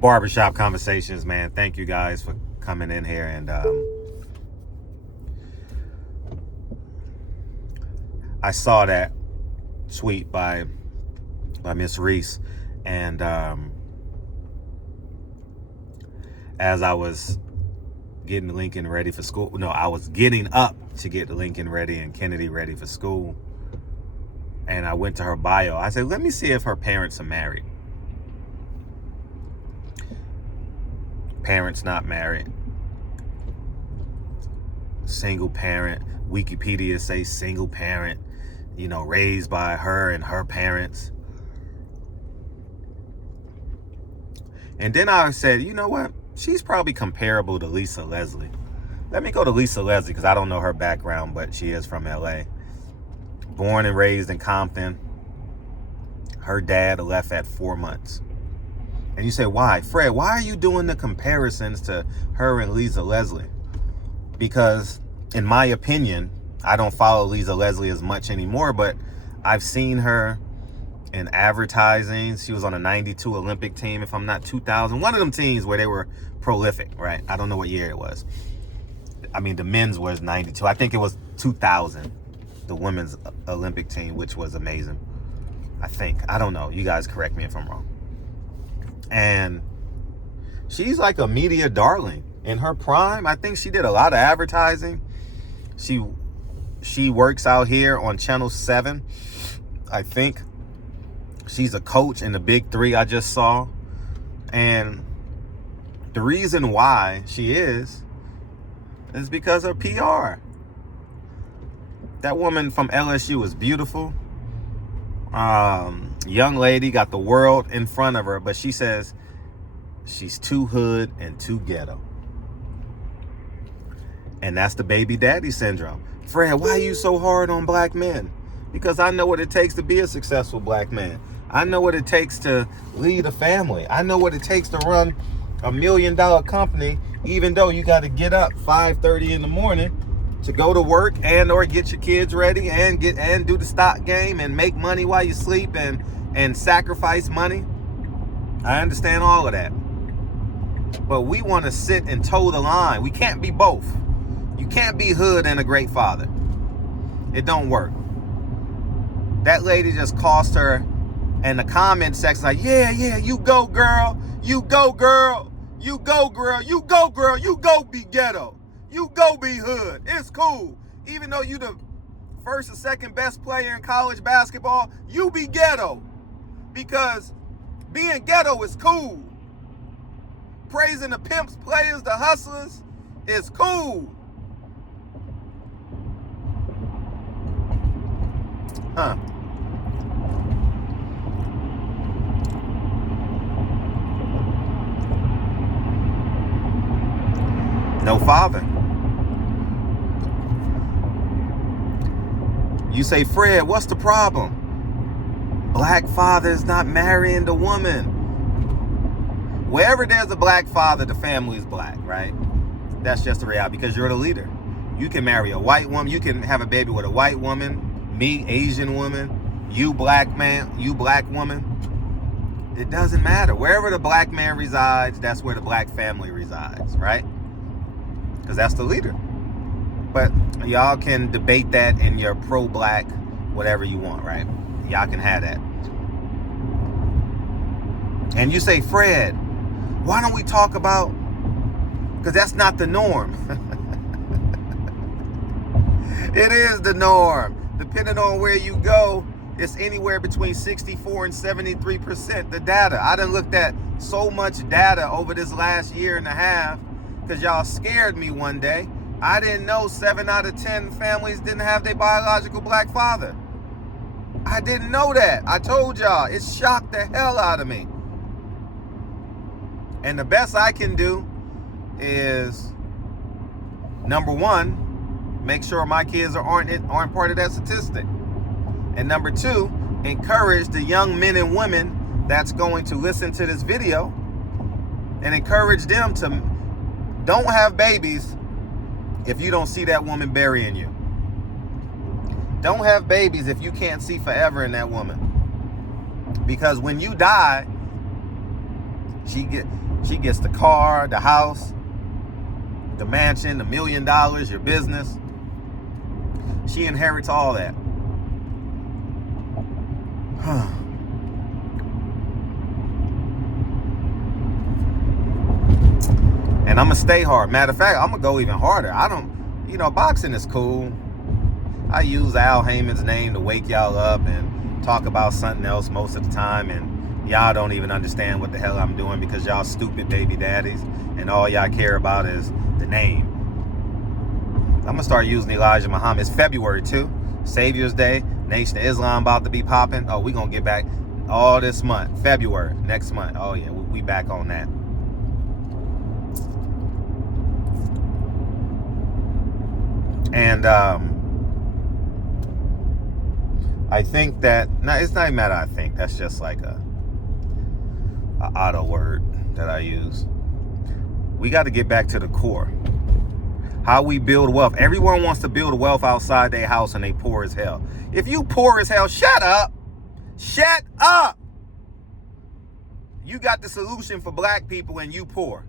Barbershop Conversations, man. Thank you guys for coming in here. And I saw that tweet by Miss Reese, and as I was getting Lincoln ready for school, no, I was getting up to get Lincoln ready and Kennedy ready for school, and I went to her bio. I said, let me see if her parents are married. Parents not married. Single parent. Wikipedia says single parent, raised by her and her parents. And then I said, you know what? She's probably comparable to Lisa Leslie. Let me go to Lisa Leslie because I don't know her background, but she is from LA. Born and raised in Compton. Her dad left at 4 months. And you say, why? Fred, why are you doing the comparisons to her and Lisa Leslie? Because in my opinion, I don't follow Lisa Leslie as much anymore, but I've seen her in advertising. She was on a 92 Olympic team, if I'm not 2000. One of them teams where they were prolific, right? I don't know what year it was. I mean, the men's was 92. I think it was 2000, the women's Olympic team, which was amazing. I think. I don't know. You guys correct me if I'm wrong. And she's like a media darling. In her prime, I think she did a lot of advertising. She works out here on Channel 7, I think. She's a coach in the Big Three I just saw. And the reason why she is because of PR. That woman from LSU is beautiful. Young lady, got the world in front of her, but she says she's too hood and too ghetto. And that's the baby daddy syndrome. Fred, why are you so hard on black men? Because I know what it takes to be a successful black man. I know what it takes to lead a family. I know what it takes to run $1 million company, even though you got to get up 5:30 in the morning to go to work and or get your kids ready and do the stock game and make money while you sleep and sacrifice money. I understand all of that. But we want to sit and toe the line. We can't be both. You can't be hood and a great father. It don't work. That lady just cost her, and the comment section like, yeah, you go girl, you go girl, you go girl, you go girl, you go be ghetto. You go be hood. It's cool. Even though you the first or second best player in college basketball, you be ghetto. Because being ghetto is cool. Praising the pimps, players, the hustlers is cool. Huh. No father. You say, Fred, what's the problem? Black father is not marrying the woman. Wherever there's a black father, the family is black, right? That's just the reality because you're the leader. You can marry a white woman. You can have a baby with a white woman, me, Asian woman, you black man, you black woman. It doesn't matter. Wherever the black man resides, that's where the black family resides, right? Because that's the leader. But y'all can debate that in your pro-black, whatever you want, right? Y'all can have that. And you say, Fred, why don't we talk about, because that's not the norm. It is the norm. Depending on where you go, it's anywhere between 64 and 73%. The data. I done looked at so much data over this last year and a half because y'all scared me one day. I didn't know 7 out of 10 families didn't have their biological black father. I didn't know that. I told y'all. It shocked the hell out of me. And the best I can do is, number one, make sure my kids aren't part of that statistic. And number two, encourage the young men and women that's going to listen to this video and encourage them to don't have babies if you don't see that woman burying you. Don't have babies if you can't see forever in that woman. Because when you die, She gets the car, the house, the mansion, the $1 million, your business. She inherits all that. And I'm going to stay hard. Matter of fact, I'm going to go even harder. Boxing is cool. I use Al Heyman's name to wake y'all up and talk about something else most of the time. And y'all don't even understand what the hell I'm doing because y'all stupid baby daddies. And all y'all care about is the name. I'm going to start using Elijah Muhammad. It's February, too. Savior's Day. Nation of Islam about to be popping. Oh, we going to get back all this month. February, next month. Oh, yeah, we back on that. And I think that, no, it's not even matter I think. That's just like a auto word that I use. We got to get back to the core. How we build wealth. Everyone wants to build wealth outside their house and they poor as hell. If you poor as hell, shut up. Shut up. You got the solution for black people and you poor.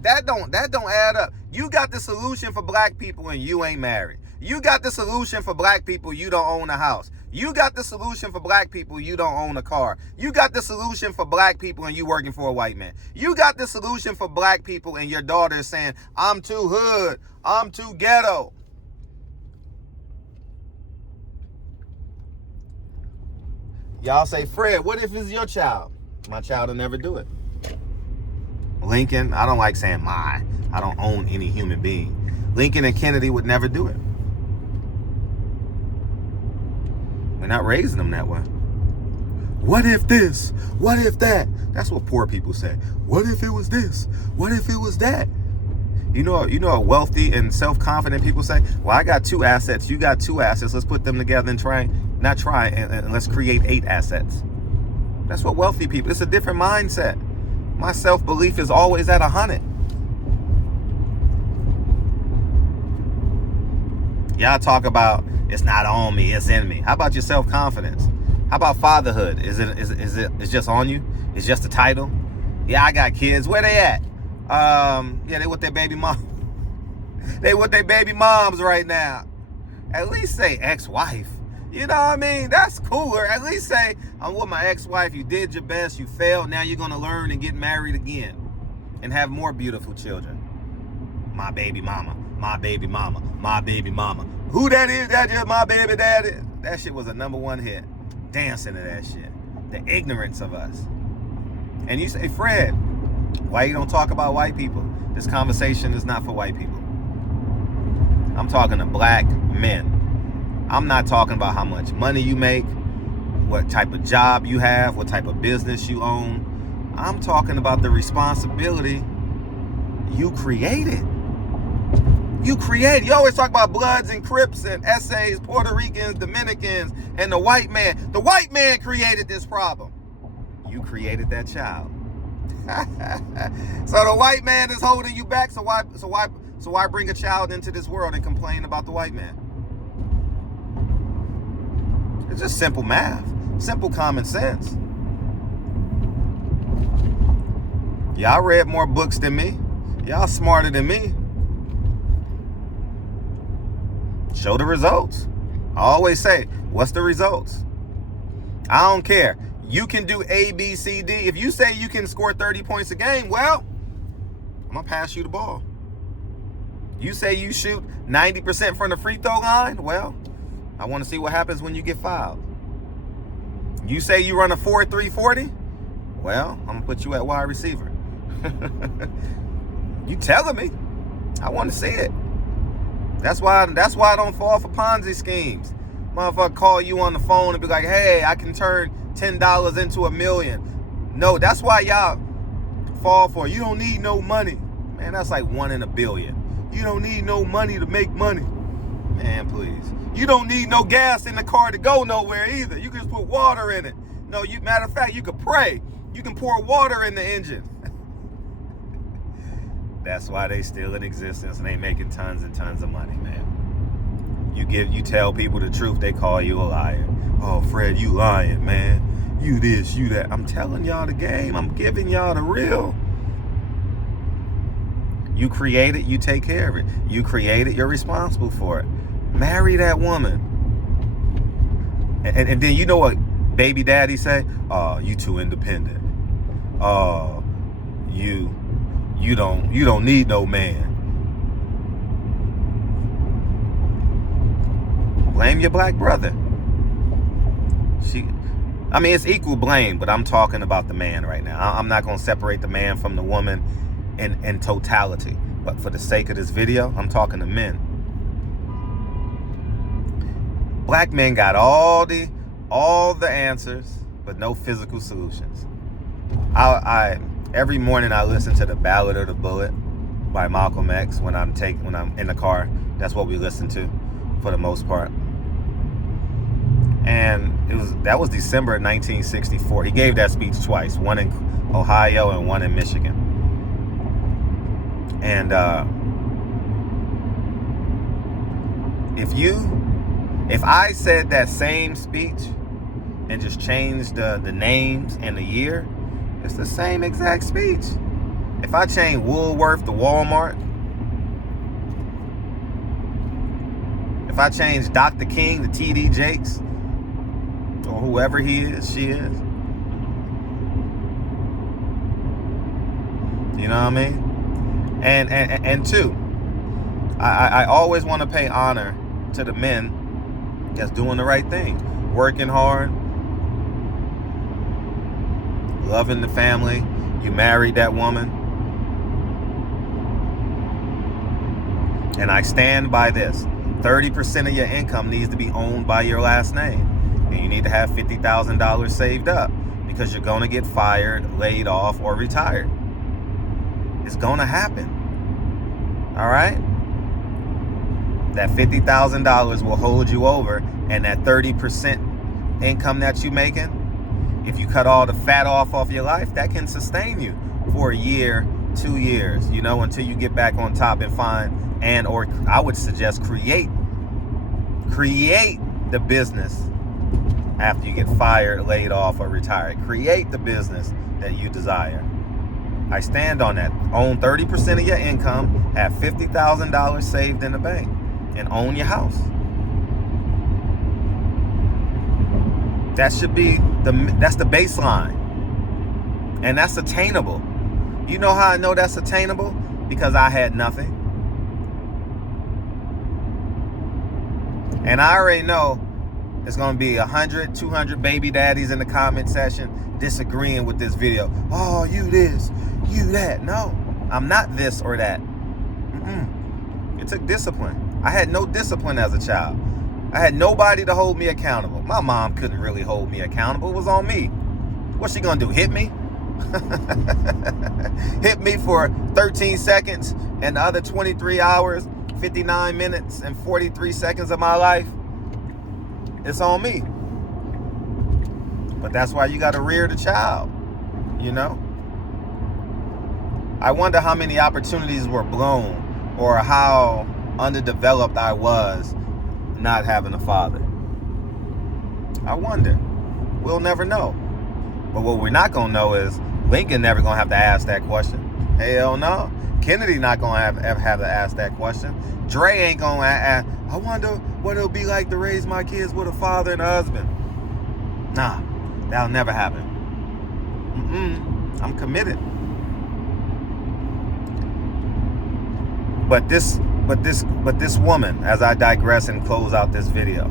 That don't add up. You got the solution for black people and you ain't married. You got the solution for black people, you don't own a house. You got the solution for black people, you don't own a car. You got the solution for black people and you working for a white man. You got the solution for black people and your daughter is saying, I'm too hood, I'm too ghetto. Y'all say, Fred, what if it's your child? My child will never do it. Lincoln, I don't like saying my. I don't own any human being. Lincoln and Kennedy would never do it. We're not raising them that way. What if this? What if that? That's what poor people say. What if it was this? What if it was that? You know what wealthy and self-confident people say? Well, I got 2 assets. You got 2 assets. Let's put them together and and let's create 8 assets. That's what wealthy people, it's a different mindset. My self-belief is always at 100. Y'all talk about it's not on me, it's in me. How about your self-confidence? How about fatherhood? Is it just on you? It's just a title? Yeah, I got kids. Where they at? They with their baby mom. They with their baby moms right now. At least say ex-wife. You know what I mean? That's cooler. At least say, I'm with my ex-wife. You did your best. You failed. Now you're going to learn and get married again. And have more beautiful children. My baby mama. My baby mama. My baby mama. Who that is? That's just my baby daddy. That shit was a #1 hit. Dancing to that shit. The ignorance of us. And you say, Fred, why you don't talk about white people? This conversation is not for white people. I'm talking to black men. I'm not talking about how much money you make, what type of job you have, what type of business you own. I'm talking about the responsibility you created. You created. You always talk about Bloods and Crips and essays, Puerto Ricans, Dominicans, and the white man. The white man created this problem. You created that child. So the white man is holding you back. So why bring a child into this world and complain about the white man? It's just simple math, simple common sense. Y'all read more books than me. Y'all smarter than me. Show the results. I always say, what's the results? I don't care. You can do A, B, C, D. If you say you can score 30 points a game, well, I'm going to pass you the ball. You say you shoot 90% from the free throw line, well, I want to see what happens when you get fouled. You say you run a 4.3 40? Well, I'm going to put you at wide receiver. You telling me. I want to see it. That's why I don't fall for Ponzi schemes. Motherfucker call you on the phone and be like, hey, I can turn $10 into $1 million. No, that's why y'all fall for it. You don't need no money. Man, that's like 1 in a billion. You don't need no money to make money. Man, please. You don't need no gas in the car to go nowhere either. You can just put water in it. No, matter of fact, you can pray. You can pour water in the engine. That's why they still in existence and they making tons and tons of money, man. You tell people the truth, they call you a liar. Oh, Fred, you lying, man. you this, you that. I'm telling y'all the game. I'm giving y'all the real. You create it, you take care of it. You create it, you're responsible for it. Marry that woman. And then you know what baby daddy say? Oh, you too independent. Oh, you don't need no man. Blame your black brother. It's equal blame, but I'm talking about the man right now. I'm not going to separate the man from the woman in totality. But for the sake of this video, I'm talking to men. Black men got all the answers, but no physical solutions. Every morning I listen to the Ballad of the Bullet by Malcolm X when I'm in the car. That's what we listen to for the most part. And that was December 1964. He gave that speech twice, one in Ohio and one in Michigan. And if I said that same speech and just changed the names and the year, it's the same exact speech. If I change Woolworth to Walmart, if I change Dr. King to T.D. Jakes, or whoever he is, she is, you know what I mean? And two, I always want to pay honor to the men that's doing the right thing, working hard, loving the family. You married that woman. And I stand by this. 30% of your income needs to be owned by your last name. And you need to have $50,000 saved up because you're going to get fired, laid off, or retired. It's going to happen. All right? That $50,000 will hold you over, and that 30% income that you're making, if you cut all the fat off your life, that can sustain you for a year, 2 years, until you get back on top and find, or I would suggest create the business after you get fired, laid off, or retired. Create the business that you desire. I stand on that. Own 30% of your income, have $50,000 saved in the bank, and own your house. That should be that's the baseline. And that's attainable. You know how I know that's attainable? Because I had nothing. And I already know there's going to be 100, 200 baby daddies in the comment section disagreeing with this video. Oh, you this, you that. No, I'm not this or that. It took discipline. I had no discipline as a child. I had nobody to hold me accountable. My mom couldn't really hold me accountable. It was on me. What's she going to do, hit me? Hit me for 13 seconds and the other 23 hours, 59 minutes, and 43 seconds of my life? It's on me. But that's why you got to rear the child, I wonder how many opportunities were blown or how underdeveloped I was not having a father. I wonder. We'll never know. But what we're not going to know is Lincoln never going to have to ask that question. Hell no. Kennedy not going to have to ask that question. Dre ain't going to ask, I wonder what it'll be like to raise my kids with a father and a husband. Nah, that'll never happen. I'm committed. But this woman, as I digress and close out this video,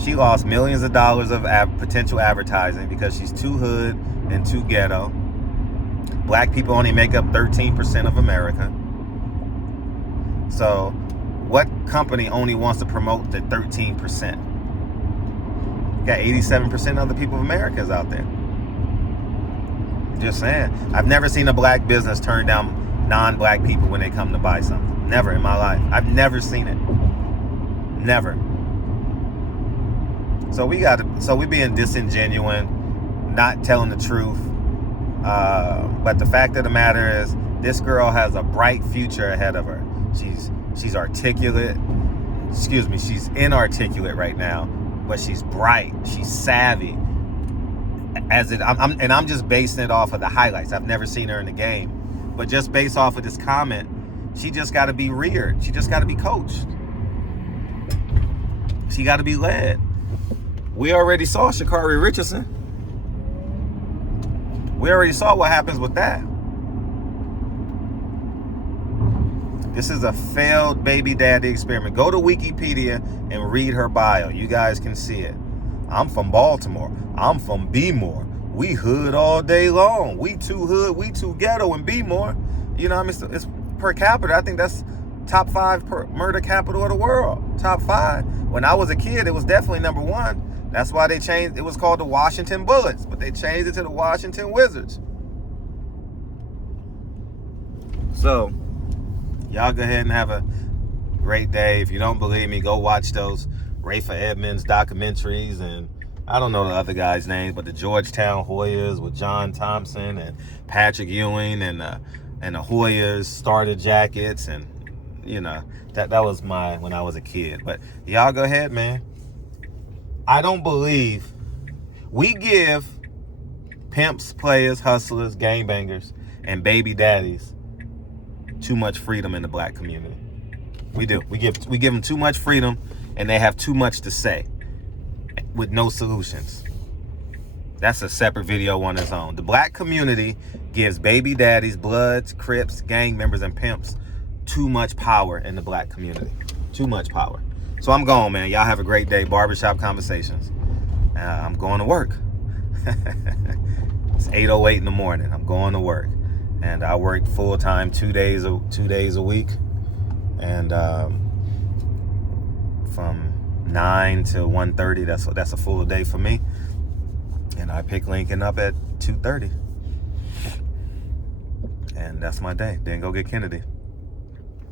she lost millions of dollars of potential advertising because she's too hood and too ghetto. Black people only make up 13% of America. So what company only wants to promote the 13%? Got 87% of the people of America is out there. Just saying. I've never seen a black business turn down non-black people when they come to buy something. Never in my life. I've never seen it. Never. So we being disingenuous, not telling the truth. But the fact of the matter is, this girl has a bright future ahead of her. She's articulate. She's inarticulate right now, but she's bright. She's savvy. I'm just basing it off of the highlights. I've never seen her in the game, but just based off of this comment, she just got to be reared. She just got to be coached. She got to be led. We already saw Sha'Carri Richardson. We already saw what happens with that. This is a failed baby daddy experiment. Go to Wikipedia and read her bio. You guys can see it. I'm from Baltimore. I'm from B-more. We hood all day long. We too hood. We too ghetto in B-more. You know what I mean? It's per capita. I think that's top 5 per murder capital of the world. Top 5. When I was a kid, it was definitely number 1. That's why they changed. It was called the Washington Bullets, but they changed it to the Washington Wizards. So, y'all go ahead and have a great day. If you don't believe me, go watch those Rafa Edmonds documentaries, and I don't know the other guy's name, but the Georgetown Hoyas with John Thompson and Patrick Ewing and the Hoyas starter jackets, and you know that was when I was a kid. But y'all go ahead, man. I don't believe we give pimps, players, hustlers, gangbangers, and baby daddies too much freedom in the black community. We do. We give them too much freedom, and they have too much to say with no solutions. That's a separate video on its own. The black community gives baby daddies, bloods, crips, gang members, and pimps too much power in the black community. Too much power. So I'm gone, man. Y'all have a great day. Barbershop Conversations. I'm going to work. It's 8:08 in the morning. I'm going to work. And I work full time 2 days a week, and from 9 to 1:30. That's a full day for me. And I pick Lincoln up at 2:30, and that's my day. Then go get Kennedy.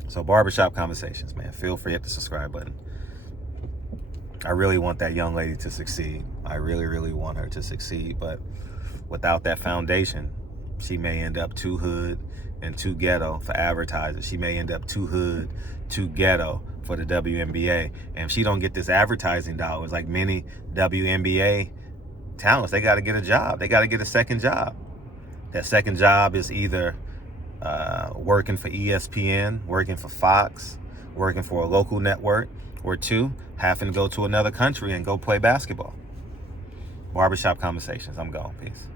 So Barbershop Conversations, man. Feel free to hit the subscribe button. I really want that young lady to succeed. I really, really want her to succeed. But without that foundation, she may end up too hood and too ghetto for advertisers. She may end up too hood, too ghetto for the WNBA. And if she don't get this advertising dollars, like many WNBA talents, they got to get a job. They got to get a second job. That second job is either working for ESPN, working for Fox, working for a local network, or 2, having to go to another country and go play basketball. Barbershop Conversations. I'm gone. Peace.